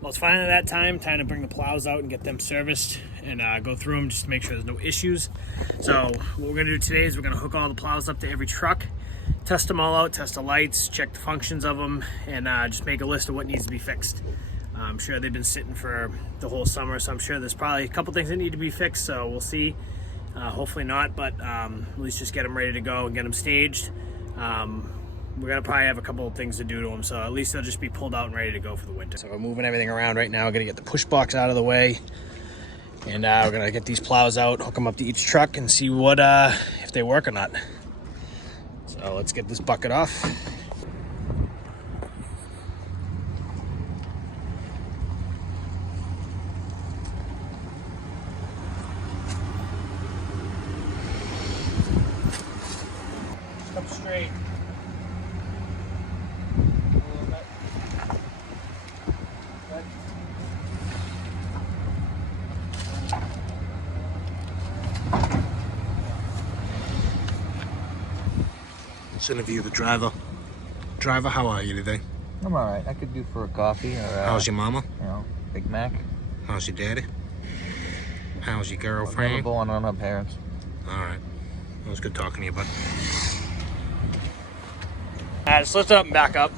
Well, it's finally that time to bring the plows out and get them serviced and go through them just to make sure there's no issues. So what we're gonna do today is we're gonna hook all the plows up to every truck, test them all out, test the lights, check the functions of them, and just make a list of what needs to be fixed. I'm sure they've been sitting for the whole summer, so I'm sure there's probably a couple things that need to be fixed, so we'll see. Hopefully not, but at least just get them ready to go and get them staged. We're gonna probably have a couple of things to do to them, so at least they'll just be pulled out and ready to go for the winter. So we're moving everything around right now. We're gonna get the push box out of the way, and we're gonna get these plows out, hook them up to each truck, and see what if they work or not. So let's get this bucket off. Up straight. Let's interview the driver. Driver, how are you today? I'm alright. I could do for a coffee or How's your mama? You know, Big Mac. How's your daddy? How's your girlfriend? Available on our parents. Alright. It was good talking to you, bud. Just lift it up and back up.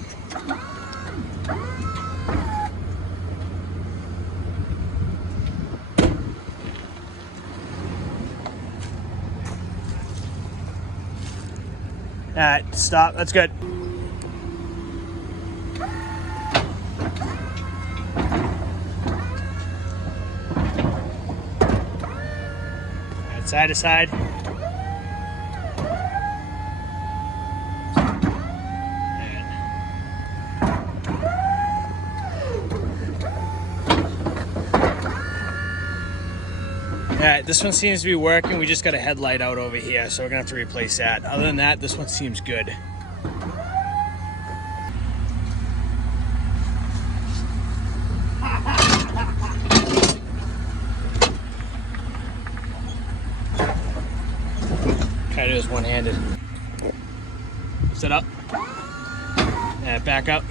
Alright, stop. That's good. Alright, side to side. Alright, this one seems to be working. We just got a headlight out over here, so we're gonna have to replace that. Other than that, this one seems good. Try to do this one-handed. Sit up. Back up.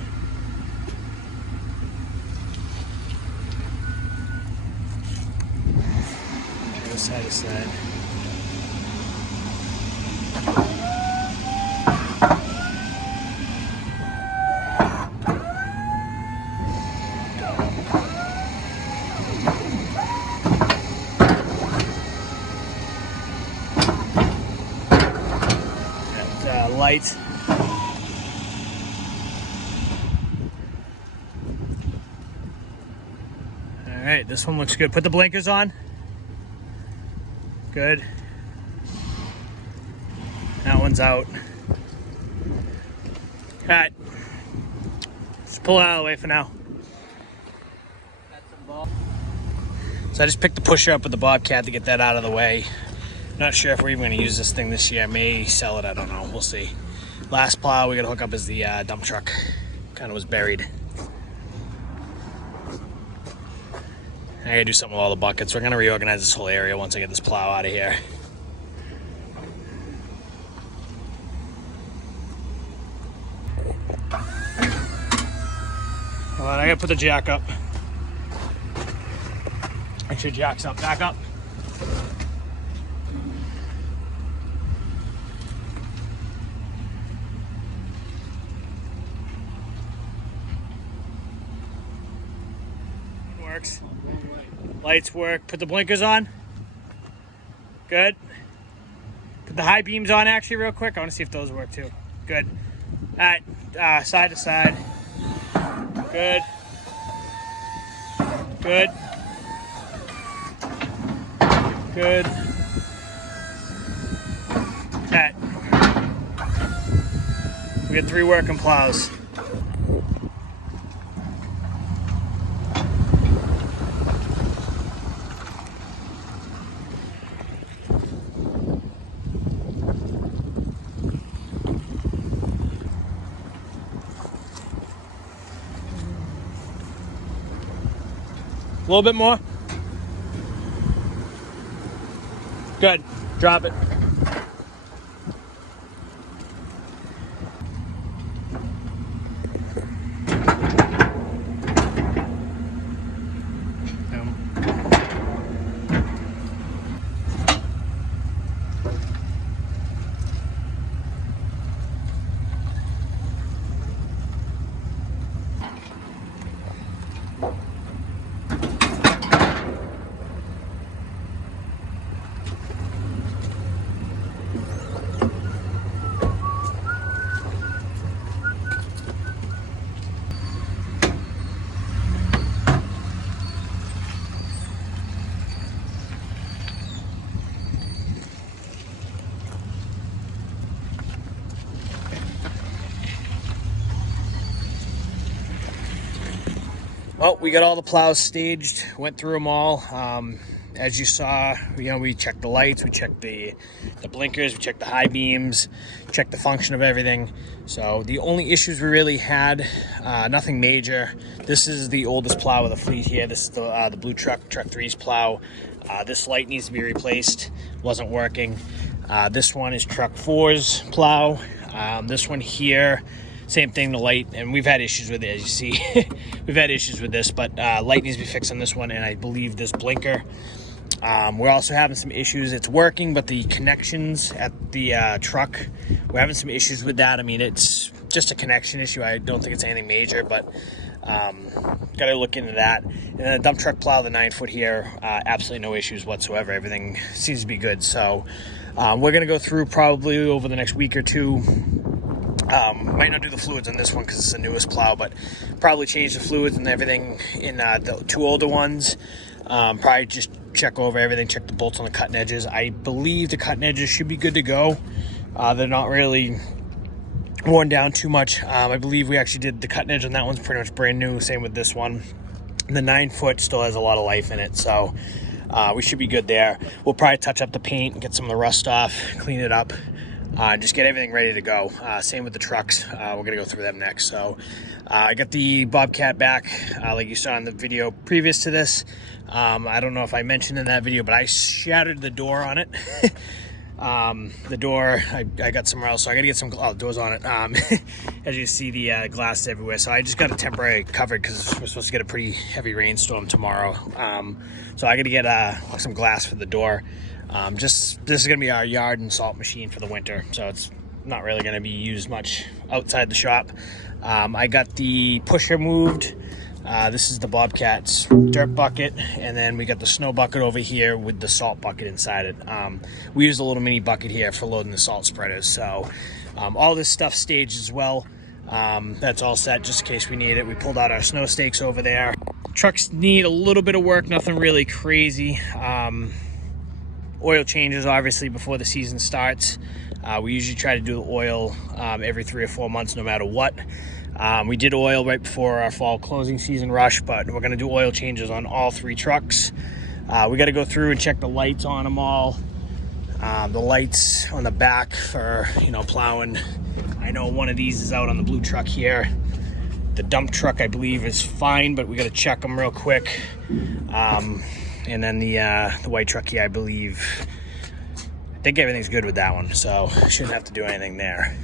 Side to side. And light. All right, this one looks good. Put the blinkers on. Good. That one's out. Alright. Just pull it out of the way for now. So I just picked the pusher up with the Bobcat to get that out of the way. Not sure if we're even going to use this thing this year. I may sell it, I don't know. We'll see. Last plow we got to hook up is the dump truck. Kind of was buried. I gotta do something with all the buckets. We're gonna reorganize this whole area once I get this plow out of here. Hold on, I gotta put the jack up. Make sure jack's up, back up. Works. Lights work. Put the blinkers on. Good. Put the high beams on actually real quick. I want to see if those work too. Good. Alright, side to side. Good. Good. Good. Alright. We got 3 working plows. A little bit more. Good. Drop it. Well, we got all the plows staged, went through them all. As you saw, we checked the lights, we checked the blinkers, we checked the high beams, checked the function of everything. So the only issues we really had, nothing major. This is the oldest plow of the fleet here. This is the blue truck 3's plow. This light needs to be replaced, wasn't working. This one is truck 4's plow. This one here, same thing, the light, and we've had issues with it, as you see. We've had issues with this, but light needs to be fixed on this one, and I believe this blinker. We're also having some issues. It's working, but the connections at the truck, we're having some issues with that. I mean, it's just a connection issue. I don't think it's anything major, but got to look into that. And then the dump truck plow, the 9-foot here, absolutely no issues whatsoever. Everything seems to be good. So we're going to go through probably over the next week or two. Might not do the fluids on this one because it's the newest plow, but probably change the fluids and everything in the 2 older ones. Probably just check over everything, check the bolts on the cutting edges. I believe the cutting edges should be good to go. They're not really worn down too much. I believe we actually did the cutting edge on that one's pretty much brand new. Same with this one. The 9-foot still has a lot of life in it, so we should be good there. We'll probably touch up the paint, get some of the rust off, clean it up. Just get everything ready to go. Same with the trucks. We're gonna go through them next. So I got the Bobcat back, like you saw in the video previous to this. I don't know if I mentioned in that video, but I shattered the door on it. The door I got somewhere else, so I gotta get some doors on it. As you see, the glass everywhere, so I just got a temporary covered because we're supposed to get a pretty heavy rainstorm tomorrow. So I gotta get some glass for the door. This is gonna be our yard and salt machine for the winter, so it's not really gonna be used much outside the shop. I got the pusher moved. This is the Bobcat's dirt bucket, and then we got the snow bucket over here with the salt bucket inside it. We use a little mini bucket here for loading the salt spreaders. So all this stuff staged as well. That's all set just in case we need it. We pulled out our snow stakes over there. Trucks need a little bit of work, nothing really crazy. Oil changes obviously before the season starts. We usually try to do the oil every 3 or 4 months no matter what. We did oil right before our fall closing season rush, but we're going to do oil changes on all 3 trucks. We got to go through and check the lights on them all. The lights on the back for plowing. I know one of these is out on the blue truck here. The dump truck I believe is fine, but we got to check them real quick. And then the white truck here, I think everything's good with that one, so shouldn't have to do anything there.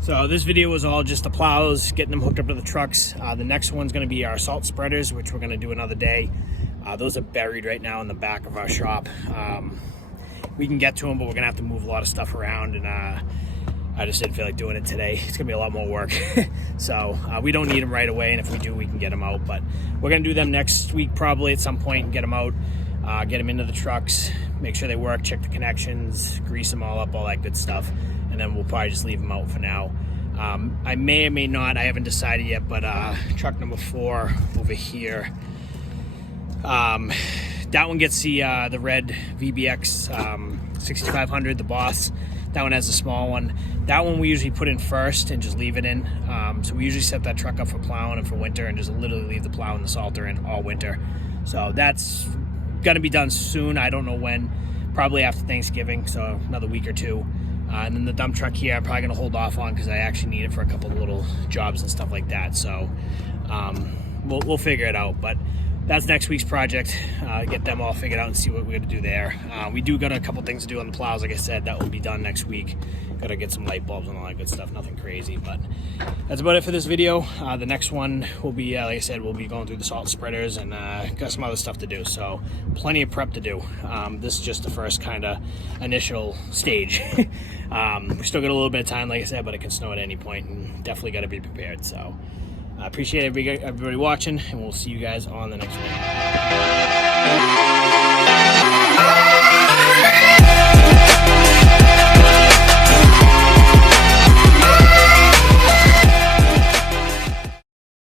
So this video was all just the plows, getting them hooked up to the trucks. The next one's going to be our salt spreaders, which we're going to do another day. Those are buried right now in the back of our shop. We can get to them, but we're going to have to move a lot of stuff around, and I just didn't feel like doing it today. It's going to be a lot more work. So we don't need them right away, and if we do, we can get them out. But we're going to do them next week probably at some point and get them out, get them into the trucks, make sure they work, check the connections, grease them all up, all that good stuff. And then we'll probably just leave them out for now. I may or may not, I haven't decided yet, but truck number 4 over here, that one gets the red VBX 6500, the Boss. That one has a small one. That one we usually put in first and just leave it in. So we usually set that truck up for plowing and for winter and just literally leave the plow and the salter in all winter. So that's gonna be done soon. I don't know when, probably after Thanksgiving, so another week or 2. And then the dump truck here, I'm probably going to hold off on because I actually need it for a couple of little jobs and stuff like that. So we'll figure it out. But that's next week's project. Get them all figured out and see what we're going to do there. We do got a couple things to do on the plows. Like I said, that will be done next week. Got to get some light bulbs and all that good stuff. Nothing crazy, but that's about it for this video. The next one will be, like I said, we'll be going through the salt spreaders and got some other stuff to do. So plenty of prep to do. This is just the first kind of initial stage. We still got a little bit of time, like I said, but it can snow at any point and definitely got to be prepared. So I appreciate everybody watching, and we'll see you guys on the next one.